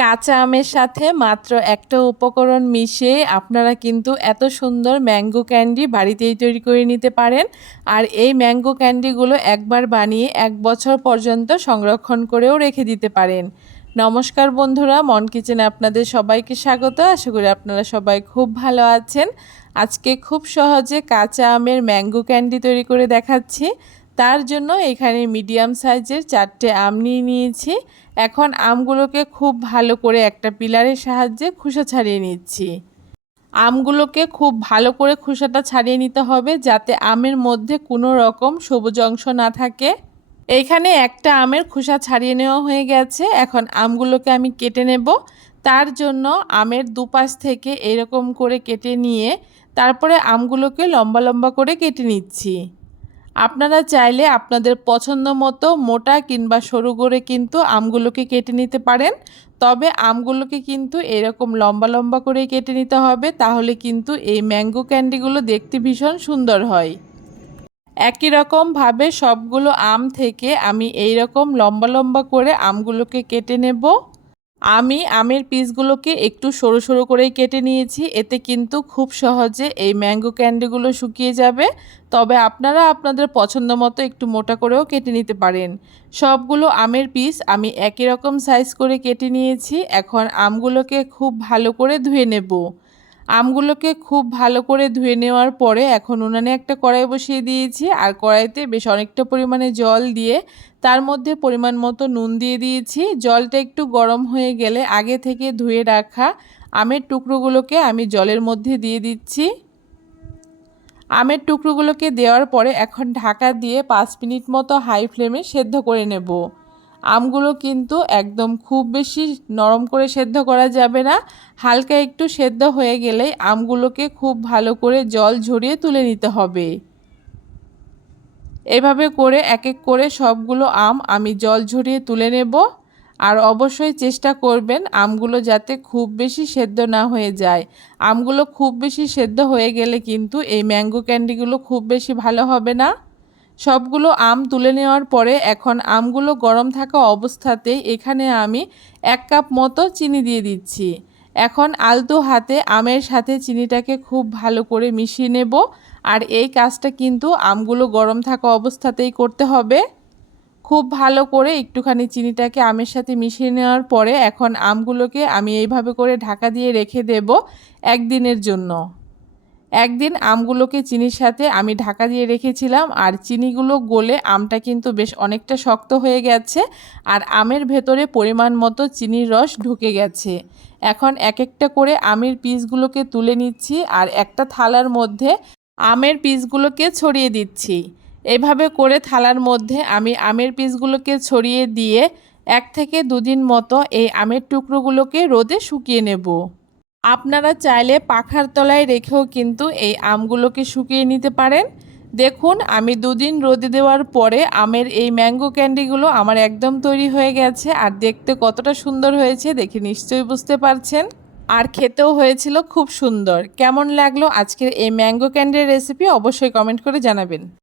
কাঁচা আমের সাথে মাত্র একটা উপকরণ মিশিয়ে আপনারা কিন্তু এত সুন্দর ম্যাঙ্গো ক্যান্ডি বাড়িতেই তৈরি করে নিতে পারেন। আর এই ম্যাঙ্গো ক্যান্ডিগুলো একবার বানিয়ে 1 বছর পর্যন্ত সংরক্ষণ করেও রেখে দিতে পারেন। নমস্কার বন্ধুরা, মন কিচেনে আপনাদের সবাইকে স্বাগত। আশা করি আপনারা সবাই খুব ভালো আছেন। আজকে খুব সহজে কাঁচা আমের ম্যাঙ্গো ক্যান্ডি তৈরি করে দেখাচ্ছি। তার জন্য এখানে মিডিয়াম সাইজের 4টে আম নিয়ে নিয়েছি। এখন আমগুলোকে খুব ভালো করে একটা পিলারের সাহায্যে খোসা ছাড়িয়ে নিচ্ছি। আমগুলোকে খুব ভালো করে খোসাটা ছাড়িয়ে নিতে হবে, যাতে আমের মধ্যে কোনো রকম সবুজ অংশ না থাকে। এইখানে একটা আমের খোসা ছাড়িয়ে নেওয়া হয়ে গেছে। এখন আমগুলোকে আমি কেটে নেব। তার জন্য আমের দুপাশ থেকে এরকম করে কেটে নিয়ে তারপরে আমগুলোকে লম্বা লম্বা করে কেটে নিচ্ছি। আপনারা চাইলে আপনাদের পছন্দ মতো মোটা কিংবা সরু করে কিন্তু আমগুলোকে কেটে নিতে পারেন। তবে আমগুলোকে কিন্তু এরকম লম্বা লম্বা করে কেটে নিতে হবে, তাহলে কিন্তু এই ম্যাঙ্গো ক্যান্ডিগুলো দেখতে ভীষণ সুন্দর হয়। একই রকমভাবে সবগুলো আম থেকে আমি এই রকম লম্বা লম্বা করে আমগুলোকে কেটে নেব। আমি আমের পিসগুলোকে একটু সরু সরু করেই কেটে নিয়েছি, এতে কিন্তু খুব সহজে এই ম্যাঙ্গো ক্যান্ডিগুলো শুকিয়ে যাবে। তবে আপনারা আপনাদের পছন্দ মতো একটু মোটা করেও কেটে নিতে পারেন। সবগুলো আমের পিস আমি একই রকম সাইজ করে কেটে নিয়েছি। এখন আমগুলোকে খুব ভালো করে ধুয়ে নেব। আমগুলোকে খুব ভালো করে ধুয়ে নেওয়ার পরে এখন উনানে একটা কড়াই বসিয়ে দিয়েছি, আর কড়াইতে বেশ অনেকটা পরিমাণে জল দিয়ে তার মধ্যে পরিমাণ মতো নুন দিয়ে দিয়েছি। জলটা একটু গরম হয়ে গেলে আগে থেকে ধুয়ে রাখা আমের টুকরোগুলোকে আমি জলের মধ্যে দিয়ে দিচ্ছি। আমের টুকরোগুলোকে দেওয়ার পরে এখন ঢাকা দিয়ে 5 মিনিট মতো হাই ফ্লেমে সেদ্ধ করে নেব। আমগুলো কিন্তু একদম খুব বেশি নরম করে সেদ্ধ করা যাবে না। হালকা একটু সেদ্ধ হয়ে গেলেই আমগুলোকে খুব ভালো করে জল ঝরিয়ে তুলে নিতে হবে। এভাবে করে এক এক করে সবগুলো আম আমি জল ঝরিয়ে তুলে নেব। আর অবশ্যই চেষ্টা করবেন আমগুলো যাতে খুব বেশি সেদ্ধ না হয়ে যায়। আমগুলো খুব বেশি সেদ্ধ হয়ে গেলে কিন্তু এই ম্যাঙ্গো ক্যান্ডিগুলো খুব বেশি ভালো হবে না। সবগুলো আম তুলে নেওয়ার পরে এখন আমগুলো গরম থাকা অবস্থাতেই এখানে আমি 1 কাপ মতো চিনি দিয়ে দিচ্ছি। এখন আলতো হাতে আমের সাথে চিনিটাকে খুব ভালো করে মিশিয়ে নেব। আর এই কাজটা কিন্তু আমগুলো গরম থাকা অবস্থাতেই করতে হবে। খুব ভালো করে একটুখানি চিনিটাকে আমের সাথে মিশিয়ে নেওয়ার পরে এখন আমগুলোকে আমি এইভাবে করে ঢাকা দিয়ে রেখে দেব 1 দিনের জন্য। 1 দিন আমগুলোকে চিনির সাথে আমি ঢাকা দিয়ে রেখেছিলাম, আর চিনিগুলো গলে আমটা কিন্তু বেশ অনেকটা শক্ত হয়ে গেছে, আর আমের ভেতরে পরিমাণ মতো চিনির রস ঢুকে গেছে। এখন এক একটা করে আমের পিসগুলোকে তুলে নিচ্ছি, আর একটা থালার মধ্যে আমের পিসগুলোকে ছড়িয়ে দিচ্ছি। এভাবে করে থালার মধ্যে আমি আমের পিসগুলোকে ছড়িয়ে দিয়ে 1 থেকে 2 দিন মতো এই আমের টুকরোগুলোকে রোদে শুকিয়ে নেব। আপনারা চাইলে পাখার তলায় রেখেও কিন্তু এই আমগুলোকে শুকিয়ে নিতে পারেন। দেখুন, আমি 2 দিন রোদে দেওয়ার পরে আমের এই ম্যাঙ্গো ক্যান্ডিগুলো আমার একদম তৈরি হয়ে গেছে। আর দেখতে কতটা সুন্দর হয়েছে দেখে নিশ্চয়ই বুঝতে পারছেন। আর খেতেও হয়েছিল খুব সুন্দর। কেমন লাগলো আজকের এই ম্যাঙ্গো ক্যান্ডির রেসিপি অবশ্যই কমেন্ট করে জানাবেন।